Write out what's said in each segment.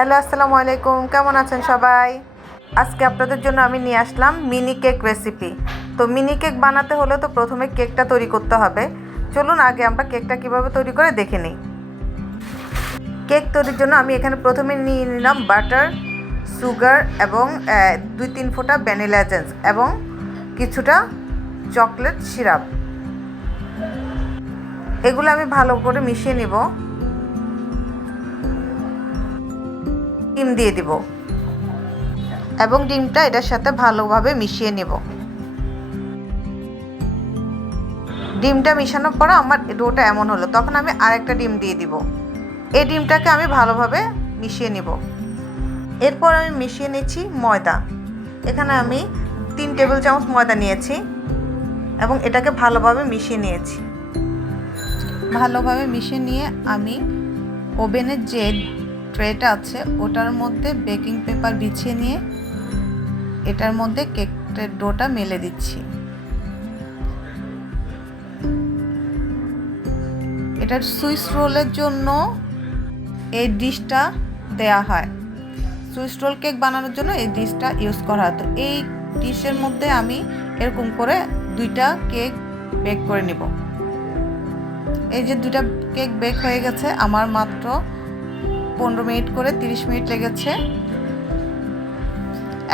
Hello, আসসালামু আলাইকুম। কেমন আছেন সবাই? আজকে আপনাদের জন্য আমি নিয়ে আসলাম মিনি কেক রেসিপি। তো মিনি কেক বানাতে হলে তো প্রথমে কেকটা তৈরি করতে হবে। চলুন আগে আমরা কেকটা কিভাবে তৈরি করে দেখে নিই। কেক তৈরির জন্য আমি এখানে প্রথমে নিয়ে নিলাম বাটার, সুগার এবং 2-3 ফোঁটা ভ্যানিলা এসেন্স এবং কিছুটা চকলেট সিরাপ। এগুলো আমি ভালো করে মিশিয়ে নিব। ডিম দিয়ে দিব এবং ডিমটা এটার সাথে ভালোভাবে মিশিয়ে নেব। ডিমটা মিশানোর পর আমার ডোটা এমন হলো, তখন আমি আরেকটা ডিম দিয়ে দিব। এই ডিমটাকে আমি ভালোভাবে মিশিয়ে নেব। এরপর আমি মিশিয়ে নিচ্ছি ময়দা। এখানে আমি 3 টেবিল চামচ ময়দা নিয়েছি এবং এটাকে ভালোভাবে মিশিয়ে নিয়েছি। ভালোভাবে মিশিয়ে নিয়ে আমি ওভেনের যে ট্রেটা আছে ওটার মধ্যে বেকিং পেপার বিছিয়ে নিয়ে এটার মধ্যে কেকের ডোটা মেলে দিচ্ছি। এটার সুইস রোলের জন্য এই ডিশটা দেয়া হয়। সুইস রোল কেক বানানোর জন্য এই ডিশটা ইউজ করা হয়। তো এই ডিশের মধ্যে আমি এরকম করে 2টা কেক বেক করে নিব। এই যে 2টা কেক বেক হয়ে গেছে, আমার মাত্র 15 মিনিট করে 30 মিনিট লেগেছে।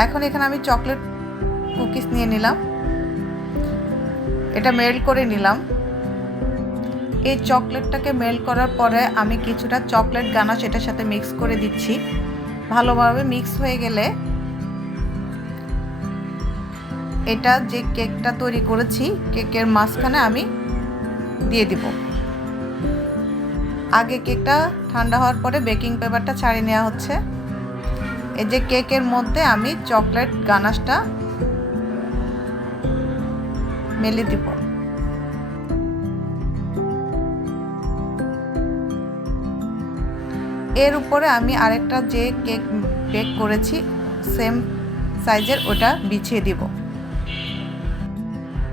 এখন এখানে আমি চকলেট কুকিজ নিয়ে নিলাম, এটা মেল্ট করে নিলাম। এই চকলেটটাকে মেল্ট করার পরে আমি কিছুটা চকলেট গানাশ এটার সাথে মিক্স করে দিচ্ছি। ভালোভাবে মিক্স হয়ে গেলে এটা যে কেকটা তৈরি করেছি কেকের মাঝখানে আমি দিয়ে দিব। আগে কেকটা ঠান্ডা হওয়ার পরে বেকিং পেপারটা ছাড়িয়ে নেওয়া হচ্ছে। এই যে কেকের মধ্যে আমি চকলেট গানাশটা মেলে দিব। এর উপরে আমি আরেকটা যে কেক বেক করেছি সেম সাইজের ওটা বিছিয়ে দিব।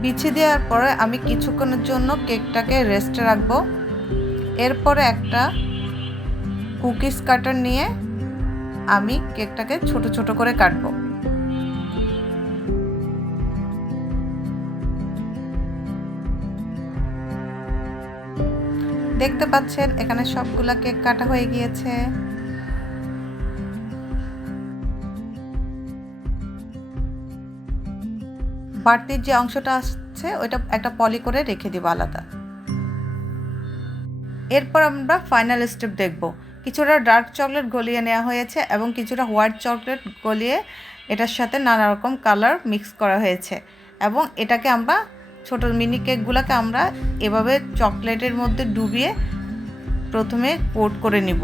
বিছিয়ে দেওয়ার পরে আমি কিছুক্ষণের জন্য কেকটাকে রেস্টে রাখবো। এরপরে একটা কুকিজ কাটার নিয়ে আমি কেকটাকে ছোট ছোট করে কাটবো। দেখতে পাচ্ছেন এখানে সবগুলা কেক কাটা হয়ে গিয়েছে। বাড়তির যে অংশটা আছে ওইটা একটা পলি করে রেখে দিব আলাদা। এরপর আমরা ফাইনাল স্টেপ দেখব। কিছুটা ডার্ক চকলেট গলিয়ে নেওয়া হয়েছে এবং কিছুটা হোয়াইট চকলেট গলিয়ে এটার সাথে নানা রকম কালার মিক্স করা হয়েছে এবং এটাকে আমরা ছোট মিনি কেকগুলোকে আমরা এভাবে চকলেটের মধ্যে ডুবিয়ে প্রথমে কোট করে নিব।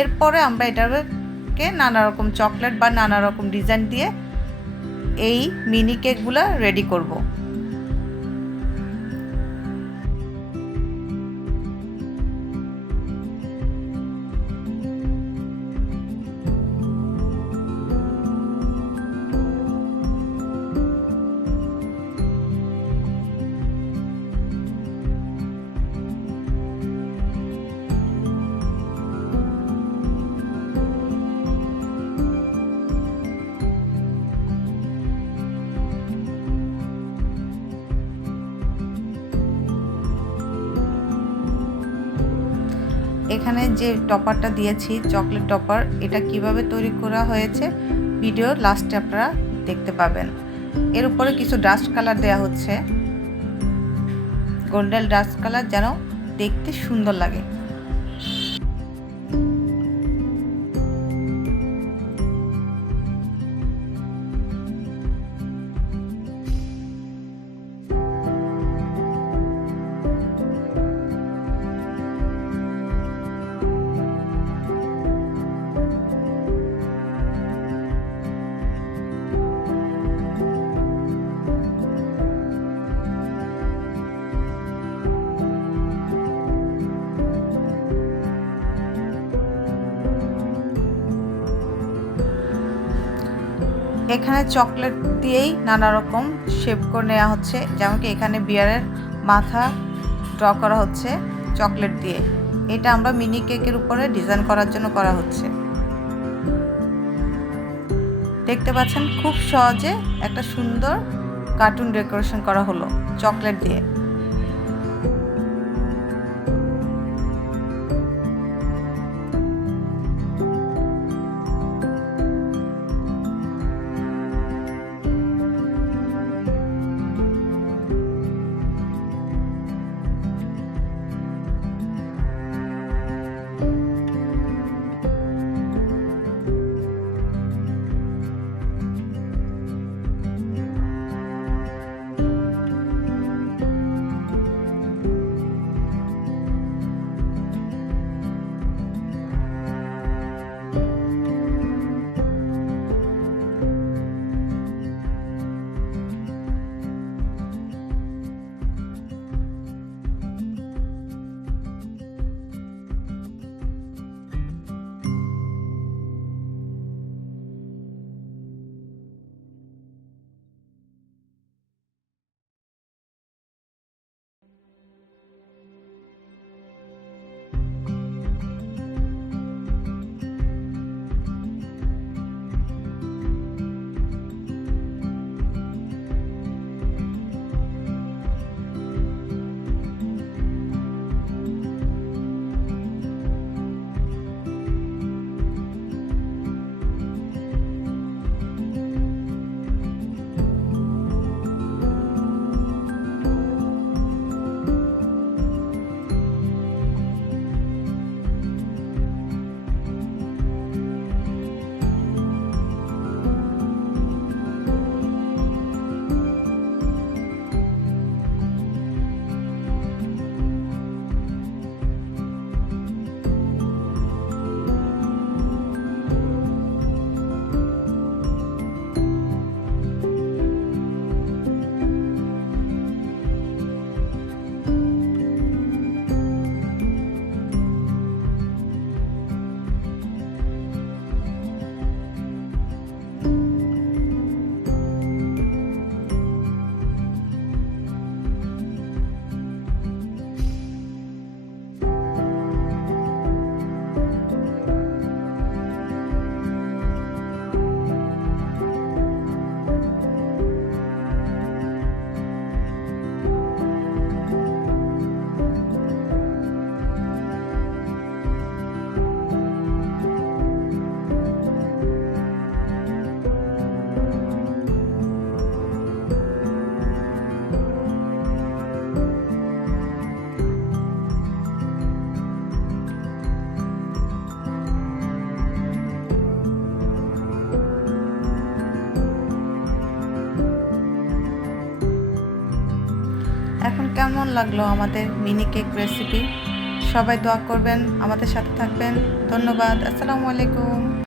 এরপরে আমরা এটাকে নানা রকম চকলেট বা নানা রকম ডিজাইন দিয়ে এই মিনি কেকগুলো রেডি করব। এখানে যে টপারটা দিয়েছি চকলেট টপার, এটা কিভাবে তৈরি করা হয়েছে ভিডিও লাস্টে আপনারা দেখতে পাবেন। এর উপরে কিছু ডাস্ট কালার দেওয়া হচ্ছে, গোল্ডেন ডাস্ট কালার, যেন দেখতে সুন্দর লাগে। এখানে চকলেট দিয়েই নানা রকম শেপ করে নেওয়া হচ্ছে, যেমন কি এখানে বিয়ারের মাথা ড্র করা হচ্ছে চকলেট দিয়ে। এটা আমরা মিনি কেকের উপরে ডিজাইন করার জন্য করা হচ্ছে। দেখতে পাচ্ছেন খুব সহজে একটা সুন্দর কার্টুন ডেকোরেশন করা হলো চকলেট দিয়ে। এখন কেমন লাগলো আমাদের মিনি কেক রেসিপি? সবাই দোয়া করবেন, আমাদের সাথে থাকবেন। ধন্যবাদ। আসসালামু আলাইকুম।